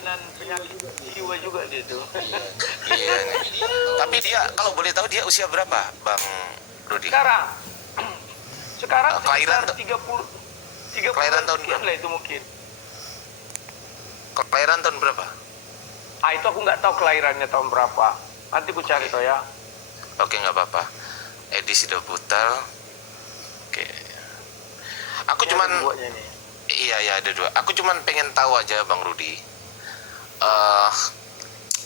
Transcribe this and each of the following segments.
kelainan penyakit jiwa juga dia tuh. Iya. Tapi dia kalau boleh tahu dia usia berapa, Bang Rudi? Sekarang kelahiran sekitar 30 kelahiran tahun sekian lah itu mungkin. Kelahiran tahun berapa? Itu aku nggak tahu kelahirannya tahun berapa. Nanti ku cari toh ya. Oke, nggak apa-apa. Edi Sidoputal. Oke. Aku Ini cuman ada duanya nih. iya ada dua. Aku cuman pengen tahu aja Bang Rudi.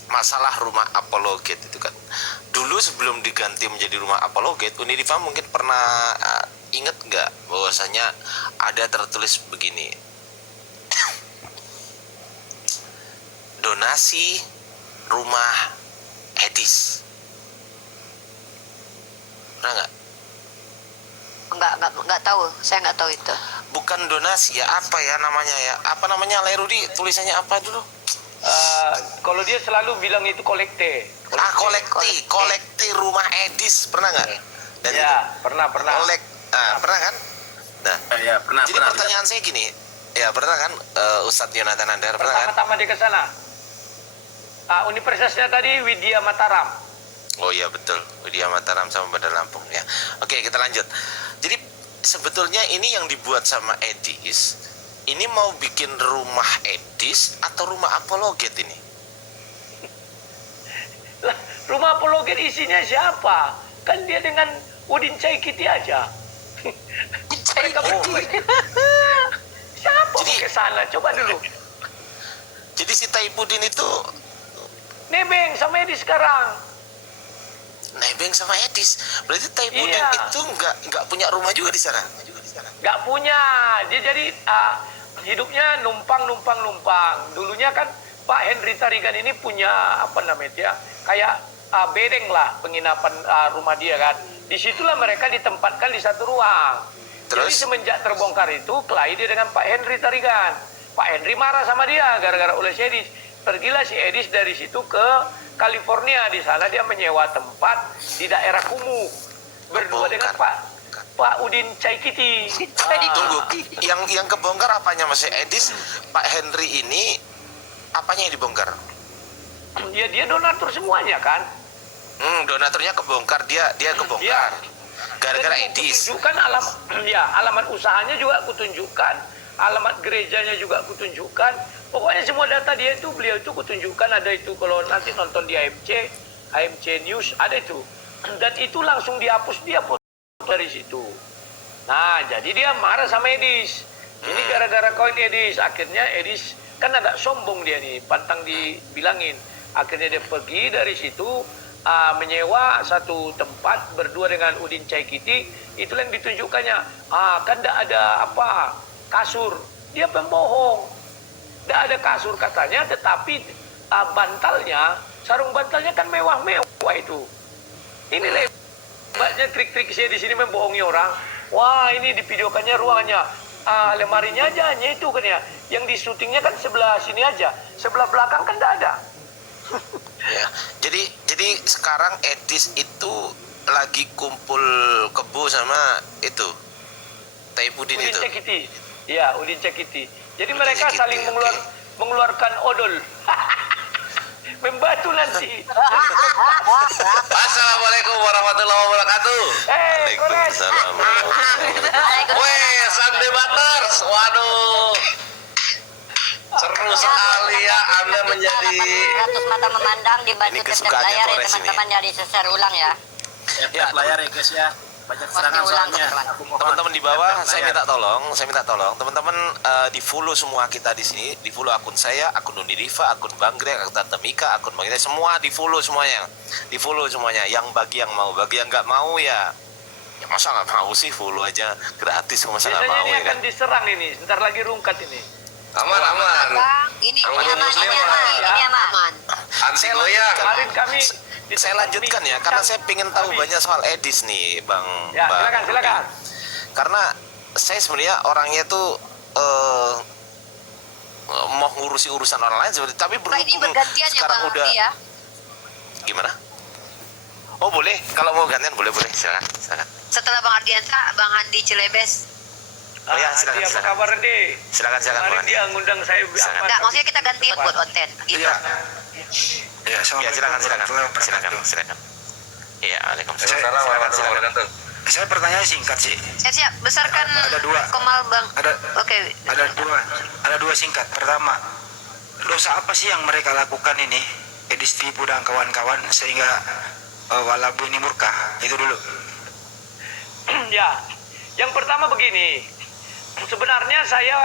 Masalah rumah apologet itu kan. Dulu sebelum diganti menjadi rumah apologet, Unidiva mungkin pernah ingat nggak bahwasanya ada tertulis begini. Donasi rumah Edis. Pernah nggak? Nggak tahu, saya nggak tahu itu. Bukan donasi ya, apa ya namanya ya? Apa namanya, Lerudi? Tulisannya apa dulu? Kalau dia selalu bilang itu kolekte. Kolekte rumah Edis, pernah nggak? Dan Ya, pernah. pernah kan? Nah, Ya, pernah. jadi pertanyaan saya gini, ya pernah kan, Ustadz Yonatan Andar, pernah kan? Pertama-tama dia ke sana. Universitasnya tadi Widya Mataram. Oh iya betul, Widya Mataram sama Bandar Lampung ya. Oke, kita lanjut. Jadi sebetulnya ini yang dibuat sama Edis, ini mau bikin rumah Edis atau rumah apologet ini? Lah, rumah apologet isinya siapa? Kan dia dengan Udin Caikiti aja. Mereka berdua. Siapa Jadi- ke sana? Coba dulu. Jadi si Taipudin itu Nebeng sama Edi sekarang. nebeng sama Edis. Berarti Taipudin Iya. itu nggak punya rumah juga di sana. Nggak punya. Dia jadi hidupnya numpang. Dulunya kan Pak Henry Tarigan ini punya apa namanya ya, kayak bedeng lah penginapan rumah dia kan. Disitulah mereka ditempatkan di satu ruang. Terus? Jadi semenjak terbongkar itu kelahi dia dengan Pak Henry Tarigan. Pak Henry marah sama dia gara-gara oleh Edis. Pergilah si Edis dari situ ke California. Di sana dia menyewa tempat di daerah Kumuh berdua dengan Pak Udin Caikiti. Tunggu, yang kebongkar apanya Mas Edis? Pak Henry ini apanya yang dibongkar? Ya dia donatur semuanya kan. Donaturnya kebongkar, dia kebongkar. Gara-gara Dan Edis. kutunjukkan alamat usahanya juga kutunjukkan, alamat gerejanya juga kutunjukkan. Pokoknya semua data dia itu beliau itu kutunjukkan, ada itu kalau nanti nonton di AMC News ada itu. Dan itu langsung dihapus dia foto dari situ. Nah, jadi dia marah sama Edis. Ini gara-gara koin Edis. Akhirnya Edis kan agak sombong dia nih, pantang dibilangin. Akhirnya dia pergi dari situ, menyewa satu tempat berdua dengan Udin Caikiti. Itulah yang ditunjukkannya. Kan tidak ada kasur. Dia pembohong. Tidak ada kasur katanya, tetapi sarung bantalnya kan mewah-mewah itu. Ini lebatnya trik-trik saya di sini membohongi orang. Wah, ini divideokannya ruangannya. Lemarinya aja hanya itu kan ya. Yang di syutingnya kan sebelah sini aja. Sebelah belakang kan tidak ada. Ya. Jadi sekarang Edis itu lagi kumpul kebo sama itu Taipudin Udin itu. Caikiti. Ya, Udin Caikiti. Jadi Udin mereka Caikiti, saling oke. mengeluarkan odol. Membatu nanti. Assalamualaikum warahmatullahi wabarakatuh. Kores. Waalaikumsalam. Weh, Sunday Butters. Waduh. Seru sekali ya Anda menjadi Ratus mata memandang dibantu Ini tap kesukaannya layar ya Kores ini. teman-teman, jadi share ulang ya. FF layar ya guys ya. Banyak serangan ulang, soalnya. teman-teman. Aku mohon. Teman-teman di bawah, FF saya layar. minta tolong, teman-teman di follow semua kita di sini, di follow akun saya, akun Unidiva, akun Bang Greg, akun Tante Mika, akun Bang Greg, semua di follow semuanya, Yang bagi yang mau, bagi yang nggak mau ya masa nggak mau sih, follow aja gratis, masa nggak Biasanya mau ini ya kan? akan diserang ini. Sebentar lagi rungkat ini. Aman. Bang, ini Aman, aman, Muslim, ini aman, ya. ini aman. Anti goyang. Kemarin kami Saya lanjutkan ya, karena saya pengen tahu banyak soal Edis nih, Bang. Ya, Bang silakan. Rudi. Karena saya sebenarnya orangnya tuh mau ngurusi urusan orang lain seperti, tapi Pak, ini berhubung bergantian ya sekarang Bang udah Rudi ya. gimana? Oh boleh, kalau mau gantian boleh silakan. Setelah Bang Ardiansa, Bang Handi Cilebes. Oh ya, silakan, Andi, apa silakan. kabar Andi? Silakan Kemarin Bang Andi. dia ngundang saya. Silakan. Enggak, maksudnya kita ganti buat konten. Gitu. Iya. Ya, Ya, silakan. Assalamualaikum. Silakan. Iya, Waalaikumsalam. Waalaikumsalam warahmatullahi wabarakatuh. Saya pertanyaan singkat sih. Siap, besarkan Ada dua. Kemal Bang. Ada- Oke. Ada dua singkat. Pertama, dosa apa sih yang mereka lakukan ini? Edis Tipu dan kawan-kawan sehingga Walabu ini murka. Itu dulu. Ya, yang pertama begini. Sebenarnya saya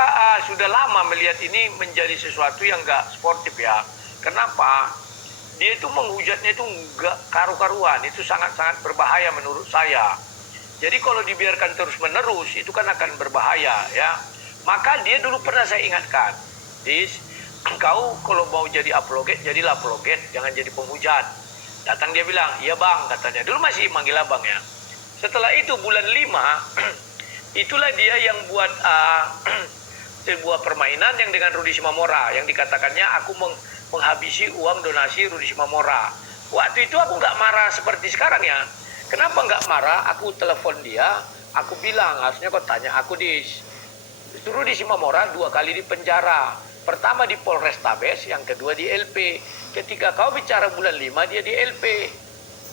sudah lama melihat ini menjadi sesuatu yang nggak sportif ya. Kenapa? Dia itu menghujatnya itu nggak karu-karuan. Itu sangat-sangat berbahaya menurut saya. Jadi kalau dibiarkan terus-menerus itu kan akan berbahaya ya. Maka dia dulu pernah saya ingatkan, Dis, kau kalau mau jadi apologet, jadilah apologet, jangan jadi penghujat. Datang dia bilang, iya bang, katanya. Dulu masih manggil abang ya. Setelah itu bulan 5, itulah dia yang buat sebuah permainan yang dengan Rudi Simamora. Yang dikatakannya aku menghabisi uang donasi Rudi Simamora. Waktu itu aku nggak marah seperti sekarang ya. Kenapa nggak marah? Aku telepon dia, aku bilang, harusnya kau tanya aku, Dis. Rudi Simamora 2 kali di penjara. Pertama di Polrestabes, yang kedua di LP. Ketika kau bicara bulan 5, dia di LP.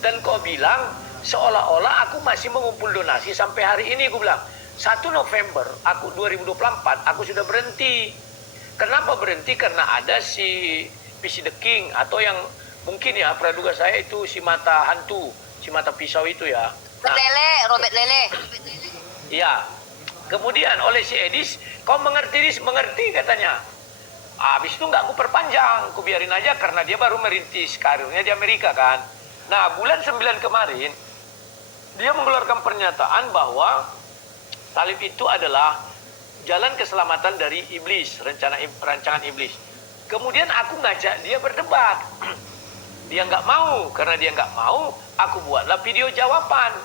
Dan kau bilang, seolah-olah aku masih mengumpul donasi sampai hari ini. Aku bilang, 1 November, aku 2024, aku sudah berhenti. Kenapa berhenti? Karena ada si PC The King, atau yang mungkin ya, praduga saya itu si mata hantu, si mata pisau itu ya. Robert Lele. Iya. Kemudian oleh si Edis, kau mengerti Dis, mengerti katanya. Habis itu nggak aku perpanjang, aku biarin aja karena dia baru merintis karirnya di Amerika kan. Nah bulan 9 kemarin, dia mengeluarkan pernyataan bahwa salib itu adalah jalan keselamatan dari iblis, rancangan iblis. Kemudian aku ngajak dia berdebat. Dia nggak mau, karena dia nggak mau, aku buatlah video jawaban.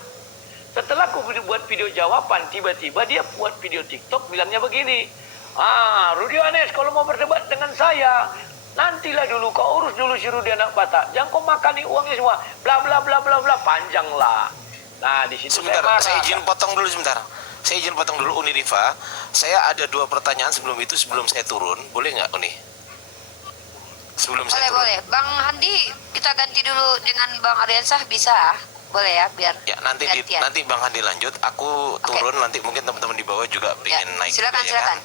Setelah aku buat video jawaban, tiba-tiba dia buat video TikTok bilangnya begini. Rudi Anes, kalau mau berdebat dengan saya, nantilah dulu, kau urus dulu si Rudi anak Batak. Jangan kau makan nih uangnya semua. Bla bla bla bla bla, panjang lah. Nah, di situ Sebentar, saya marah. saya izin potong dulu sebentar. Saya izin potong dulu Uni Rifa. Saya ada 2 pertanyaan sebelum itu, sebelum saya turun. Boleh nggak Uni? Sebelum saya turun. Boleh. Bang Handi, kita ganti dulu dengan Bang Aryansah bisa? Boleh ya, biar Ya nanti gantian. nanti Bang Handi lanjut. Aku turun nanti mungkin teman-teman di bawah juga Ya, pengen naik. silakan, juga, ya silakan. kan?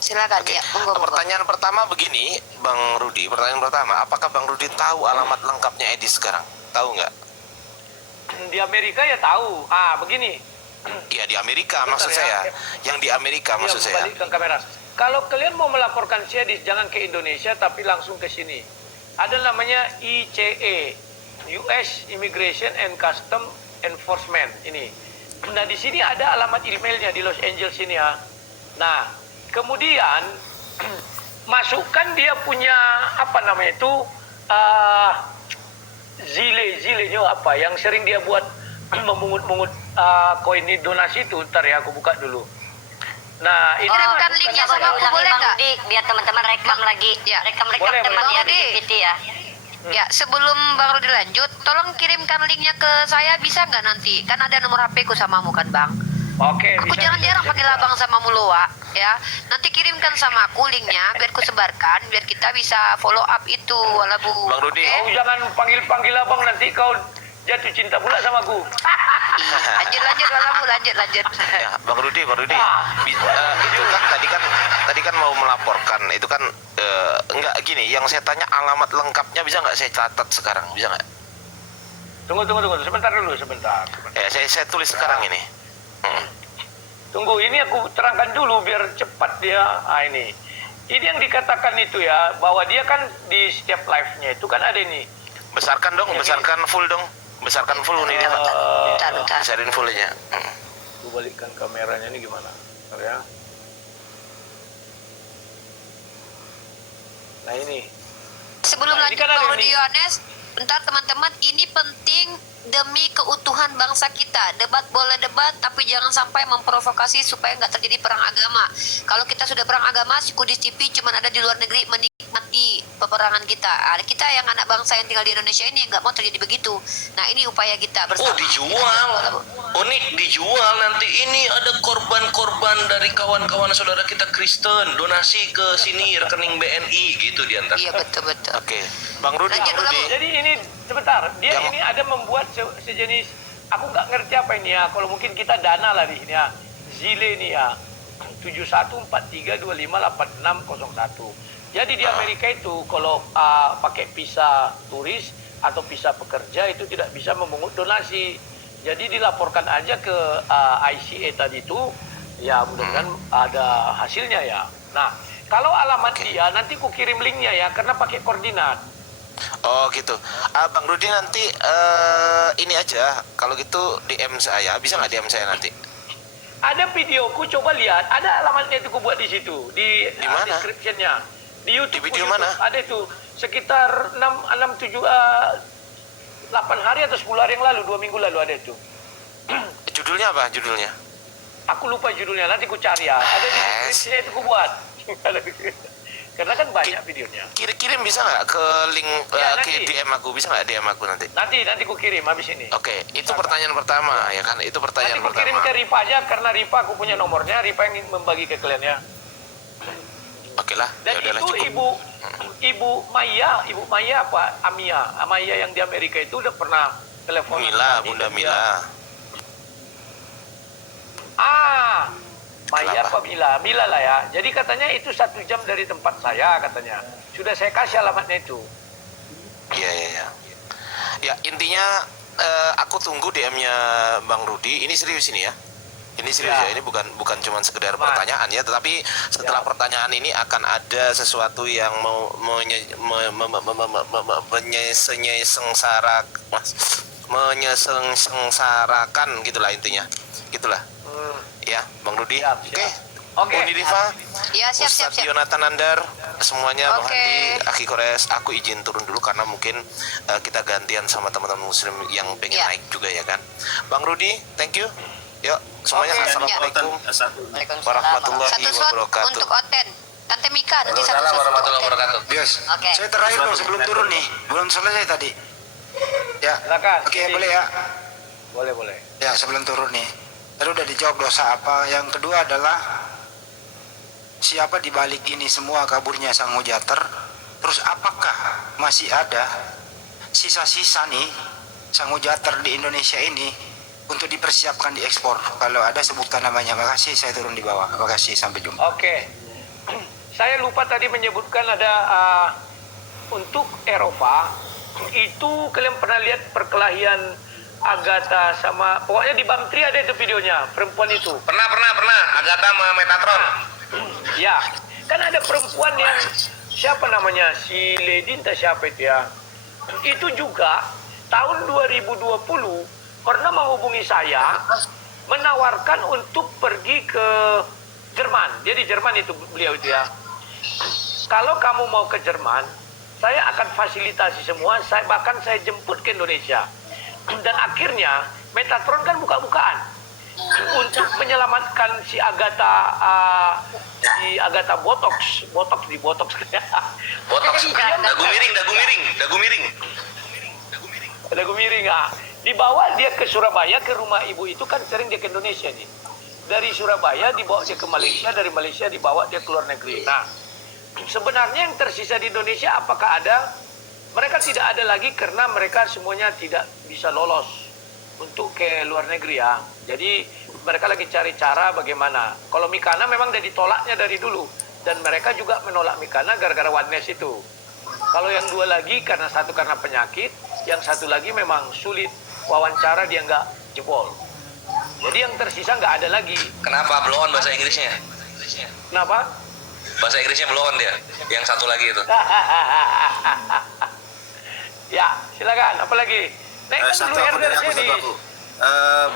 Silakan, Oke. ya. Monggo. Pertanyaan pertama begini, Bang Rudi. Pertanyaan pertama, apakah Bang Rudi tahu alamat lengkapnya Edis sekarang? Tahu nggak? Di Amerika ya tahu. Begini. Iya di Amerika Bentar maksud ya. saya. Yang di Amerika maksud saya. Balik ke kamera. Kalau kalian mau melaporkan si Edis, jangan ke Indonesia tapi langsung ke sini. Ada namanya ICE, US Immigration and Custom Enforcement ini. Nah di sini ada alamat emailnya di Los Angeles ini ya. Nah kemudian masukkan dia punya apa namanya itu zilenya apa yang sering dia buat memungut-mungut koin donasi itu. Ntar ya aku buka dulu. Nah ini Kirimkan linknya sama aku, boleh nggak? Biar teman-teman rekam lagi. Ya. Rekam Boleh, teman boleh. ya Bang Rudi. di PT ya. Ya, sebelum Bang Rudi lanjut, tolong kirimkan linknya ke saya, bisa nggak nanti? Kan ada nomor HP ku samamu kan, Bang? Oke. Aku bisa, jarang-jarang bisa, panggil bisa. abang sama Mulua, ya. Nanti kirimkan sama aku linknya, biar ku sebarkan, biar kita bisa follow up itu, walabu. Bang Rudi. Oke? Kau jangan panggil abang, nanti kau jatuh cinta pula sama aku. Lanjut, walabu, lanjut. Ya, Bang Rudi. Itu kan tadi kan mau melaporkan. Itu kan enggak gini. Yang saya tanya alamat lengkapnya bisa nggak saya catat sekarang? Bisa nggak? Tunggu. Sebentar dulu, sebentar. Saya tulis sekarang ini. Tunggu, ini aku terangkan dulu biar cepat dia. Ini. Ini yang dikatakan itu ya, bahwa dia kan di setiap live-nya itu kan ada ini. Besarkan dong, besarkan full dong. Besarkan full ini. Bentar. Besarin fullnya. Aku balikkan kameranya ini gimana? Bentar ya. Nah ini. Sebelum Nah, ini lanjut kan ada Bang Rudi ini. Yohanes, bentar teman-teman, ini penting demi keutuhan bangsa kita. Debat boleh debat, tapi jangan sampai memprovokasi supaya nggak terjadi perang agama. Kalau kita sudah perang agama, si Kudus TV cuma ada di luar negeri menikmati peperangan kita. Kita yang anak bangsa yang tinggal di Indonesia ini nggak mau terjadi begitu. Nah, ini upaya kita bersama. Oh, dijual. Unik, dijual nanti. Ini ada korban-korban dari kawan-kawan saudara kita Kristen, donasi ke sini rekening BNI gitu diantar. Iya, betul. Oke, Bang Rudi, Lanjut, Bang Rudi. Jadi ini sebentar, dia Yang- ini ada membuat sejenis, aku nggak ngerti apa ini ya. Kalau mungkin kita dana lah di sini ya. Zile nih ya. 7143258601. Jadi di Amerika itu kalau pakai visa turis atau visa pekerja itu tidak bisa memungut donasi. Jadi dilaporkan aja ke ICA tadi itu, ya mudah-mudahan ada hasilnya ya. Nah, kalau alamat dia nanti ku kirim linknya ya, karena pakai koordinat. Oh gitu. Bang Rudi nanti ini aja. Kalau gitu DM saya, bisa nggak DM saya nanti? Ada videoku, coba lihat. Ada alamatnya itu ku buat di situ, di mana? description-nya. Di YouTube. Di video YouTube. mana? Ada itu sekitar 8 hari atau 10 hari yang lalu, 2 minggu lalu ada itu. Judulnya apa? Judulnya? Aku lupa judulnya, nanti ku cari ya. Ada di description itu ku buat. Karena kan banyak videonya. Kirim bisa nggak ke link Ya, ke nanti. DM aku? Bisa nggak DM aku nanti? Nanti ku kirim habis ini. Oke, itu pertanyaan pertama ya kan? Itu Nanti pertanyaan ku kirim pertama. ke Ripa aja, karena Ripa aku punya nomornya. Ripa yang membagi ke kalian ya. Oke lah, Dan ya udahlah itu cukup. ibu Maya apa Amia yang di Amerika itu udah pernah telepon Mila, kami Bunda dan dia- Mila. Maya Kenapa? apa Mila lah ya. Jadi katanya itu 1 jam dari tempat saya katanya. Sudah saya kasih alamatnya itu. Iya. Ya intinya aku tunggu DM-nya Bang Rudi. Ini serius ini ya. Ini serius Ya. ya. Ini bukan cuma sekedar Mas. pertanyaan ya, tetapi setelah Ya. pertanyaan ini akan ada sesuatu yang mau menyesengsarakan gitulah intinya. Gitulah. Ya, Bang Rudi. Siap, Oke. Oke. Budi Diva, Ya, siap. Ustadz Yonatan Andar, semuanya Bang Oke. Handi, Aki Kores, aku izin turun dulu karena mungkin kita gantian sama teman-teman muslim yang pengen Ya. naik juga ya kan. Bang Rudi, thank you. Yuk, semuanya Oke. assalamualaikum Waalaikumsalam. warahmatullahi Satu slot wabarakatuh. untuk Oten. Tante Mika nanti satu Waalaikumsalam slot untuk warahmatullahi Oten. wabarakatuh. Yes. Oke. Saya terakhir dong sebelum turun nih. Belum selesai tadi. Ya. Silakan. Oke, Jadi. boleh ya. Boleh. Ya, sebelum turun nih. Tadi udah dijawab dosa apa. Yang kedua adalah siapa di balik ini semua kaburnya Sang Hujater? Terus apakah masih ada sisa-sisa nih Sang Hujater di Indonesia ini untuk dipersiapkan diekspor? Kalau ada sebutkan namanya. Makasih, saya turun di bawah. Makasih, sampai jumpa. Oke. Saya lupa tadi menyebutkan ada untuk Eropa itu kalian pernah lihat perkelahian Agatha sama, pokoknya di Bangtri ada itu videonya, perempuan itu. Pernah. Agatha sama Metatron. Ya, kan ada perempuan yang siapa namanya, si Lady entah siapa itu ya. Itu juga tahun 2020 pernah menghubungi saya, menawarkan untuk pergi ke Jerman. Dia di Jerman itu beliau itu ya. Kalau kamu mau ke Jerman, saya akan fasilitasi semua, bahkan saya jemput ke Indonesia. Dan akhirnya Metatron kan buka-bukaan untuk menyelamatkan si Agatha Botox. Botox. Dagu miring. Dagu miring ah. Dibawa dia ke Surabaya, ke rumah ibu itu kan sering dia ke Indonesia nih. Dari Surabaya dibawa dia ke Malaysia, dari Malaysia dibawa dia ke luar negeri. Nah, sebenarnya yang tersisa di Indonesia apakah ada? Mereka tidak ada lagi karena mereka semuanya tidak bisa lolos untuk ke luar negeri ya. Jadi mereka lagi cari cara bagaimana. Kalau Mikana memang udah ditolaknya dari dulu. Dan mereka juga menolak Mikana gara-gara oneness itu. Kalau yang dua lagi karena satu karena penyakit, yang satu lagi memang sulit wawancara, dia nggak jebol. Jadi yang tersisa nggak ada lagi. Kenapa blow on bahasa Inggrisnya? Kenapa? Bahasa Inggrisnya blow on dia. Yang satu lagi itu. Ya, silakan. Apalagi? Naikkan Satu dulu aku dari herder aku, sini. satu aku.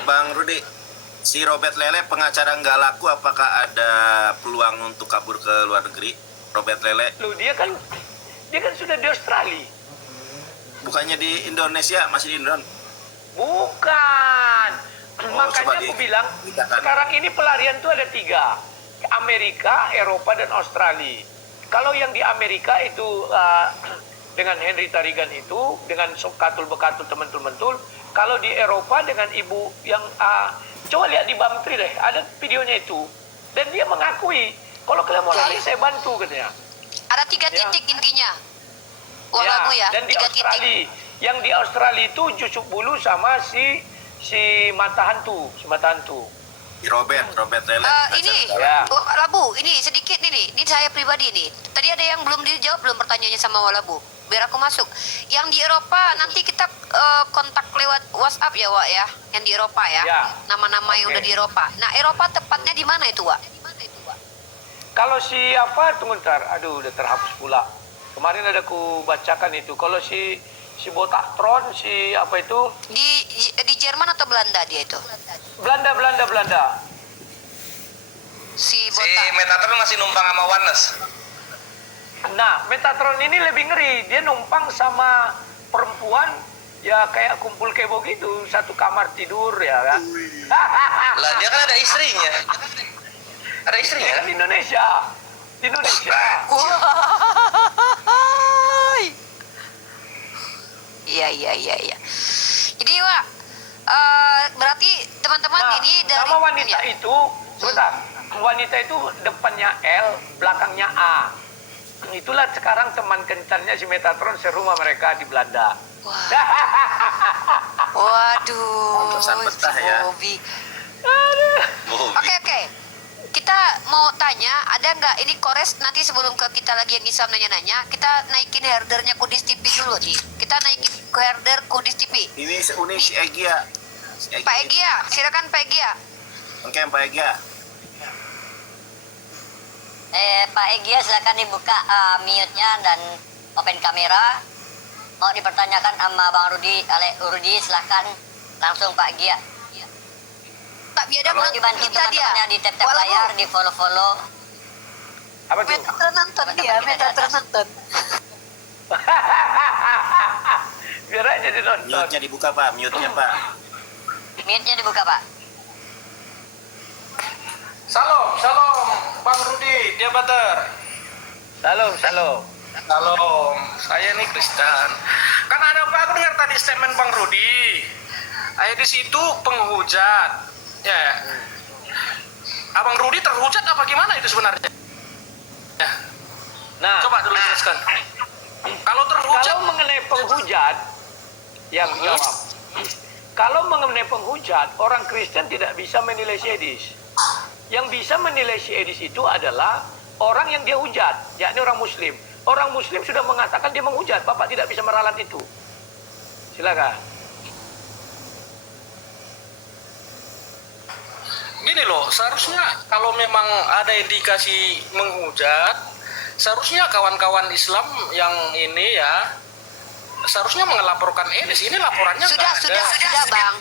Bang Rudi, si Robert Lele pengacara nggak laku, apakah ada peluang untuk kabur ke luar negeri? Robert Lele, Loh, dia kan sudah di Australia. bukannya di Indonesia, masih di Indonesia? Bukan. Makanya coba aku bilang, dibedakan. sekarang ini pelarian tuh ada 3. Amerika, Eropa, dan Australia. Kalau yang di Amerika itu dengan Henry Tarigan itu, dengan Katul Bekatul teman-teman, kalau di Eropa dengan ibu yang coba lihat di Bamtri deh, ada videonya itu, dan dia mengakui kalau kalian mau lari saya bantu katanya. Ada 3 titik intinya. Walabu ya, dan di 3 Australia, titik. yang di Australia itu Jusuk Bulu sama si mata hantu, Di Robert Lele. Ini Ya. Walabu, ini sedikit ini saya pribadi nih. Tadi ada yang belum dijawab belum pertanyaannya sama Walabu. Biar aku masuk. Yang di Eropa nanti kita kontak lewat WhatsApp ya, Wak ya. Yang di Eropa ya. Ya. Nama-nama yang Oke. udah di Eropa. Nah, Eropa tepatnya di mana itu, Wak? Kalau tunggu ntar, aduh udah terhapus pula. Kemarin ada ku bacakan itu. Kalau si Botatron, apa itu? Di Jerman atau Belanda dia itu? Belanda. Si Si Botak. Metatron masih numpang sama Wanes. Nah, Metatron ini lebih ngeri. Dia numpang sama perempuan, ya kayak kumpul kebo gitu, satu kamar tidur ya kan. Lah dia kan ada istrinya. Ada istrinya Ya, kan? di Indonesia. Wah. Iya. Jadi, Wak, berarti teman-teman Nah, ini dari nama wanita itu, sebentar, wanita itu depannya L, belakangnya A. Itulah sekarang teman kencannya si Metatron serumah mereka di Belanda. Wah. Waduh. Pesan betah ya. Bobby. Oke. Kita mau tanya, ada nggak ini Kores nanti sebelum ke kita lagi yang Isam nanya-nanya, kita naikin herdernya Kudis TV dulu nih. Kita naikin ke herder Kudis TV. Ini si Egia. Pak Egia, silakan Pak Egia. Oke, Pak Egia. Pak Egia silakan dibuka mute-nya dan open kamera. Mau dipertanyakan sama Bang Rudi silakan langsung Pak Egia. Tak biada Mau mau dibantu kita dia. teman-temannya di tap-tap Walaupun layar, di follow-follow. Apa tuh? Nonton dia, nonton. Biar aja dinonton. Mute-nya dibuka, Pak. Mute-nya, Pak. Mute-nya dibuka, Pak. Salam Bang Rudi, dia Bater. Salam. Salam, saya nih Kristen. Kan ada apa? Aku dengar tadi statement Bang Rudi. Di situ penghujat. Ya. Abang Rudi terhujat apa gimana itu sebenarnya? Ya. Nah, Coba dulu jelaskan. Kalau terhujat, kalau mengenai penghujat, yang jawab. Kalau mengenai penghujat, orang Kristen tidak bisa menilai si Edis. Yang bisa menilai si Edis itu adalah orang yang dia hujat, yakni orang Muslim. Orang Muslim sudah mengatakan dia menghujat, Bapak tidak bisa meralat itu. Silakan. gini loh, seharusnya kalau memang ada indikasi menghujat, seharusnya kawan-kawan Islam yang ini ya, seharusnya melaporkan Edis. Ini laporannya Sudah, nggak ada. Bang.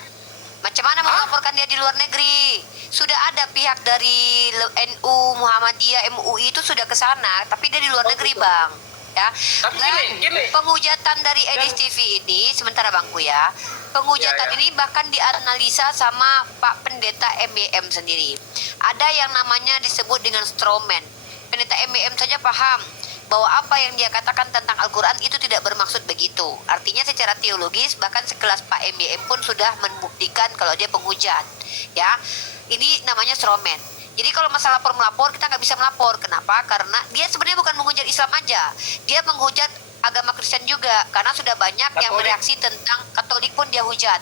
Macam mana melaporkan dia di luar negeri? Sudah ada pihak dari NU, Muhammadiyah, MUI itu sudah ke sana, tapi dia di luar negeri, Bang. Ya. Tapi gini. Penghujatan dari Edis TV ini, sementara Bangku ya. Penghujatan Ya. ini bahkan dianalisa sama Pak Pendeta MBM sendiri. Ada yang namanya disebut dengan strawman. Pendeta MBM saja paham bahwa apa yang dia katakan tentang Al-Quran itu tidak bermaksud begitu. Artinya secara teologis bahkan sekelas Pak MBM pun sudah membuktikan kalau dia penghujat. Ya, ini namanya strawman. Jadi kalau masalah melapor kita nggak bisa melapor. Kenapa? Karena dia sebenarnya bukan menghujat Islam aja, dia menghujat agama Kristen juga. Karena sudah banyak yang bereaksi tentang Katolik pun dia hujat,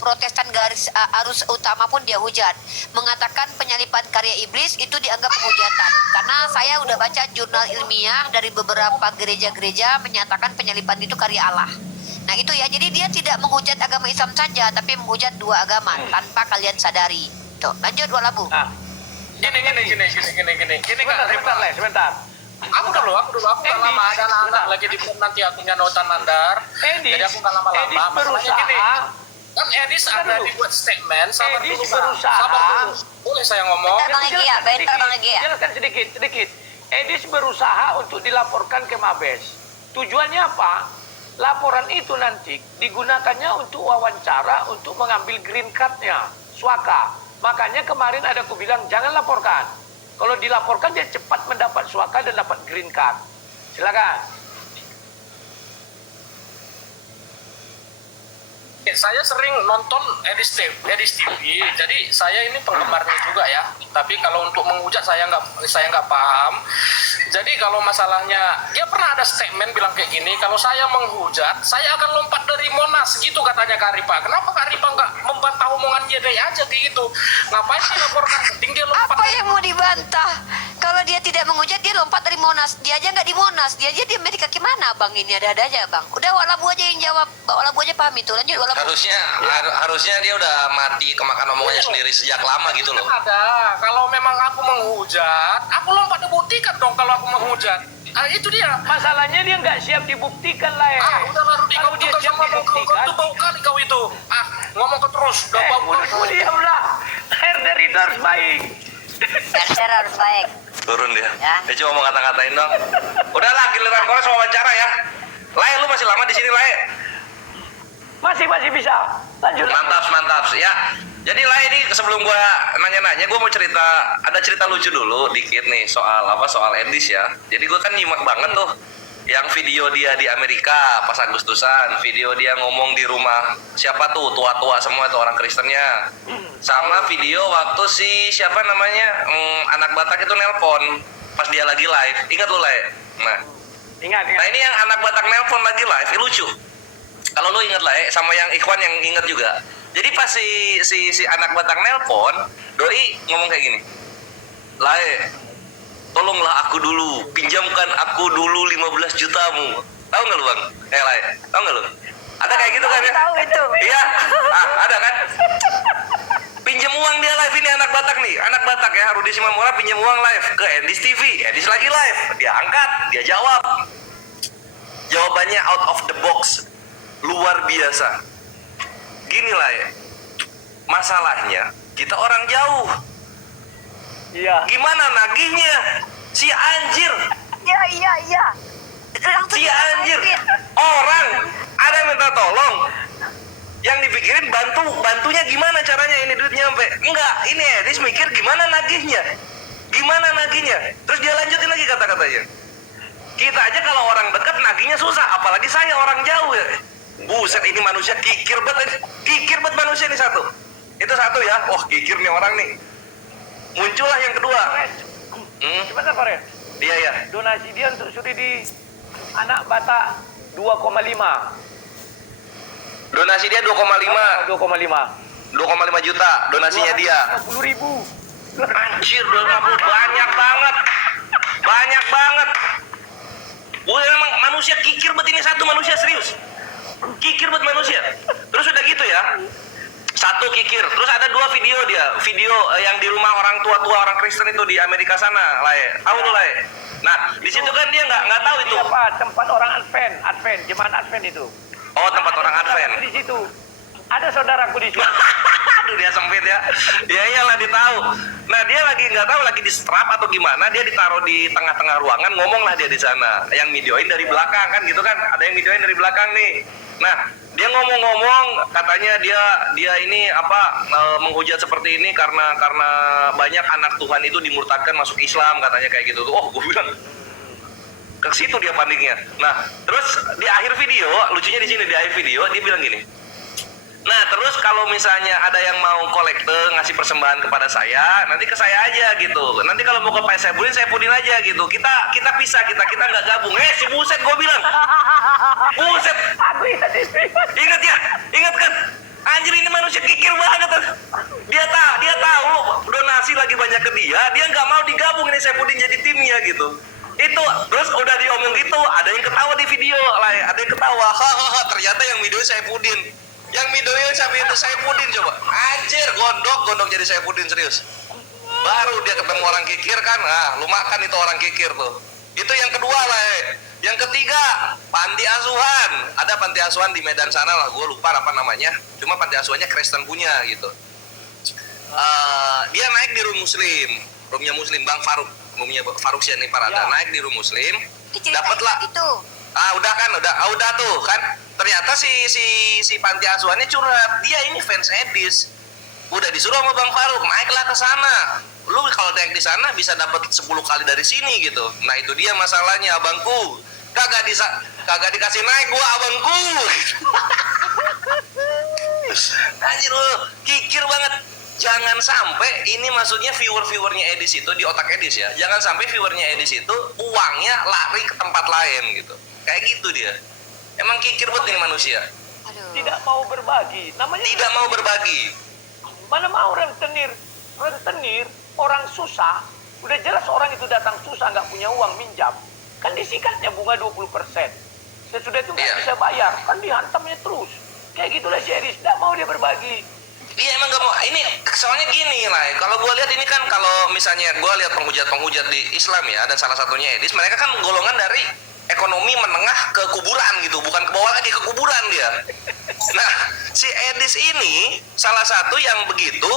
Protestan garis arus utama pun dia hujat, mengatakan penyalipan karya iblis itu dianggap penghujatan. Karena saya udah baca jurnal ilmiah dari beberapa gereja-gereja menyatakan penyalipan itu karya Allah. Nah itu ya, jadi dia tidak menghujat agama Islam saja, tapi menghujat dua agama tanpa kalian sadari. Tuh, lanjut Walabu. Nah, Gini kan, sebentar. Aku dulu, aku nggak lama ada anak lagi di phone nanti akunya Notan Nandar. Jadi aku nggak lama-lama. Edis Masalahnya gini, berusaha. kan Edis Bentar ada dulu. dibuat statement. Sabar Edis dulu, Bang. berusaha. Sabar dulu. Boleh saya ngomong? Bentar, Bang Egia, bentar, Bang Egia. Jelaskan sedikit. Edis berusaha untuk dilaporkan ke Mabes. Tujuannya apa? Laporan itu nanti digunakannya untuk wawancara, untuk mengambil green card-nya, suaka. Makanya kemarin ada aku bilang jangan laporkan. Kalau dilaporkan dia cepat mendapat suaka dan dapat green card. Silakan. Saya sering nonton Edis TV, jadi saya ini penggemarnya juga ya. Tapi kalau untuk menghujat saya nggak paham. Jadi kalau masalahnya, dia pernah ada statement bilang kayak gini, kalau saya menghujat, saya akan lompat dari Monas, gitu katanya Kak Ripa. Kenapa Kak Ripa nggak membantah omongan dia dari aja kayak gitu? Ngapain sih laporkan? Penting dia lompat. Apa yang mau dibantah? Kalau dia tidak menghujat, dia lompat dari Monas. Dia aja nggak di Monas, dia aja di Amerika. Gimana bang ini? Ada aja bang. Udah Wak Labu aja yang jawab. Wak Labu aja paham itu. Lanjut Wak Labu. Harusnya dia udah mati kemakan omongannya sendiri sejak lama gitu loh. Ada. Kalau memang aku menghujat, aku lompat dibuktikan dong kalau aku menghujat. Itu dia. Masalahnya dia nggak siap dibuktikan lah ya. Udah baru Kalau dia siap ngomong dibuktikan, itu bau kali kau itu. Ngomong ke terus, udah bau udah diamlah. Herder itu harus baik. Herder harus baik. Turun dia. Ya. Dia cuma mau ngata-ngatain dong. Udahlah, giliran kores wawancara ya. Lai, lu masih lama di sini, Lai. Masih bisa. Lanjut. Mantap ya. Jadi lah ini sebelum gua nanya-nanya, gua mau ada cerita lucu dulu dikit nih soal Edis ya. Jadi gua kan nyimak banget tuh yang video dia di Amerika pas Agustusan, video dia ngomong di rumah siapa tuh tua-tua semua tuh orang Kristennya, sama video waktu siapa namanya anak Batak itu nelpon pas dia lagi live. Ingat lu Lai? Ingat. Nah ini yang anak Batak nelpon lagi live, lucu. Kalau lu inget lah sama yang Ikhwan yang inget juga. Jadi pas si anak Batak nelpon, doi ngomong kayak gini. Lae, tolonglah aku dulu, pinjamkan aku dulu 15 jutamu. Tahu nggak lu bang? Lae, tahu nggak lu? Ada kayak gitu kan ya? Tahu itu. Iya, ada kan? Pinjam uang dia live ini anak Batak nih, anak Batak ya, Rudi Simamora pinjam uang live ke Edis TV, Edis lagi live, dia angkat, dia jawab. Jawabannya out of the box. Luar biasa. Gini lah ya, masalahnya kita orang jauh. Iya. Gimana nagihnya? Si anjir. Iya. Langsung Si anjir. Orang ada yang minta tolong. Yang dipikirin bantunya gimana caranya ini duitnya sampai. Enggak, ini Edis mikir gimana nagihnya. Terus dia lanjutin lagi kata-katanya. Kita aja kalau orang dekat nagihnya susah, apalagi saya orang jauh ya. Buset, ini manusia kikir banget manusia ini satu. Itu satu ya. Wah, kikir nih orang nih. Muncullah yang kedua. Sebentar Farid. Iya. Donasi dia untuk suri di anak Batak 2,5. Donasi dia 2,5 juta donasinya dia. 50.000. Anjir, 20 banyak banget. Wah, emang manusia kikir banget ini satu manusia serius. Kikir buat manusia. Terus udah gitu ya, satu kikir. Terus ada dua video yang di rumah orang tua orang Kristen itu di Amerika sana, Lai. Tahu lu Lai? Nah, di situ kan dia nggak tahu itu. Apa tempat orang Advent, jemaat Advent itu. Oh, tempat orang Advent. Di situ. Ada saudaraku di situ. Aduh, dia sempit ya. Dia iyalah ditahu. Nah, dia lagi nggak tahu lagi di strap atau gimana, dia ditaruh di tengah-tengah ruangan, ngomonglah dia di sana. Yang videoin dari belakang kan gitu kan. Ada yang videoin dari belakang nih. Nah, dia ngomong-ngomong katanya dia ini menghujat seperti ini karena banyak anak Tuhan itu dimurtadkan masuk Islam katanya kayak gitu tuh. Oh, gue bilang ke situ dia paniknya. Nah, terus di akhir video, lucunya di sini di akhir video dia bilang gini. Nah, terus kalau misalnya ada yang mau kolekte ngasih persembahan kepada saya, nanti ke saya aja gitu. Nanti kalau mau ke Pak saya pudin aja gitu. Kita pisah, kita nggak gabung. Si buset gue bilang. Buset. Aku ingat itu. Ingat kan? Anjir, ini manusia kikir banget. Dia tahu donasi lagi banyak ke dia nggak mau digabung ini saya pudin jadi timnya gitu. Itu terus udah diomong gitu, ada yang ketawa di video, ada yang ketawa. Hahaha, ternyata yang video saya pudin. Yang videonya sampai itu saya pudin coba. Anjir, gondok jadi saya pudin serius. Baru dia ketemu orang kikir kan, lu makan itu orang kikir tuh. Itu yang kedua lah. Yang ketiga, panti asuhan. Ada panti asuhan di Medan sana lah, gue lupa apa namanya. Cuma panti asuhannya Kristen punya gitu. Dia naik di roomnya Muslim, Bang Faruk, roomnya Faruk Siani Parada, naik di room Muslim. Dapatlah itu. Udah tuh kan. Ternyata si panti asuhannya curhat, dia ini fans Edis. Udah disuruh sama Bang Faruk, naiklah ke sana. lu kalau naik di sana bisa dapat 10 kali dari sini gitu. Nah itu dia masalahnya abangku, kagak dikasih naik gua abangku. Anjir lu kikir banget. Jangan sampai ini maksudnya viewernya Edis itu di otak Edis ya. Jangan sampai viewernya Edis itu uangnya lari ke tempat lain gitu. Kayak gitu dia. Emang kikir banget nih manusia. Aduh. Tidak mau berbagi. Namanya Tidak mau berbagi. mana mau rentenir, orang susah. Udah jelas orang itu datang susah, nggak punya uang, minjam. Kan disikatnya bunga 20%. Sesudah itu nggak Iya. bisa bayar, kan dihantamnya terus. Kayak gitulah si Edis, nggak mau dia berbagi. Iya emang gak mau. Ini soalnya gini lah. Kalau gue lihat ini kan kalau misalnya gue lihat penghujat di Islam ya, dan salah satunya Edis, mereka kan golongan dari ekonomi menengah ke kuburan gitu, bukan ke bawah lagi, ke kuburan dia. Nah si Edis ini salah satu yang begitu,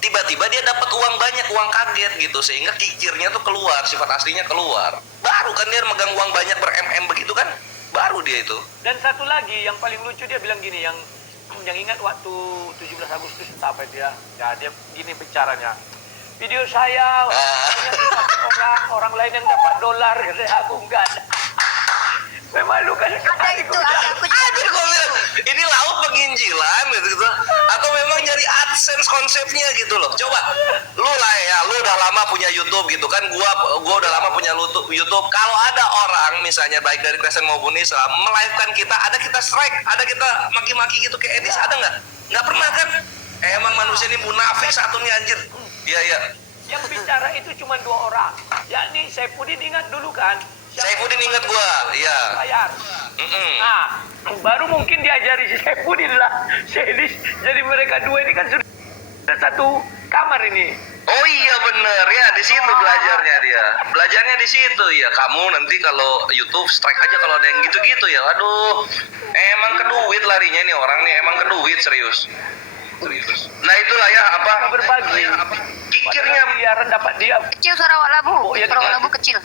tiba-tiba dia dapat uang banyak, uang kaget gitu, sehingga kikirnya tuh keluar, sifat aslinya keluar. Baru kan dia megang uang banyak ber-MM begitu kan, baru dia itu. Dan satu lagi yang paling lucu, dia bilang gini, yang ingat waktu 17 Agustus entah apa dia, ya dia gini bicaranya, video saya orang lain yang dapat dolar, katanya aku enggak. Memalukan Ada sekali. itu, ada aku juga. Anjir gue bilang, ini laut penginjilan gitu. Atau memang nyari AdSense konsepnya gitu loh. Coba, lu lah ya, lu udah lama punya YouTube gitu kan. Gua udah lama punya YouTube. Kalau ada orang misalnya baik dari Kristen maupun Islam melive-kan kita, ada kita strike, ada kita maki-maki gitu kayak Edis, ada nggak? Nggak pernah kan? Emang manusia ini munafik satunya anjir. Iya, iya. Yang bicara itu cuma 2 orang, yakni Saifuddin, ingat dulu kan? Saifuddin ingat gua, iya. Bayar. Mm-mm. Nah, baru mungkin diajari si Saifuddin lah, si Edis. Jadi mereka dua ini kan sudah satu kamar ini. Oh iya bener ya, di situ belajarnya dia. Belajarnya di situ ya. Kamu nanti kalau YouTube strike aja kalau ada yang gitu-gitu ya. Aduh, emang ke duit larinya nih orang nih, emang ke duit serius. Nah itulah ya apa? Berbagi. Kikirnya Miliaran dapat dia. Kecil Sarawak Labu, Oh, iya, Sarawak iya. Labu kecil.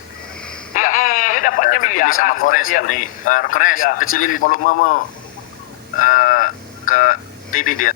Ya, dia dapatnya miliaran. Sama Kores, Dia- Budi. Kores, Ya. kecilin volumemu ke TV dia.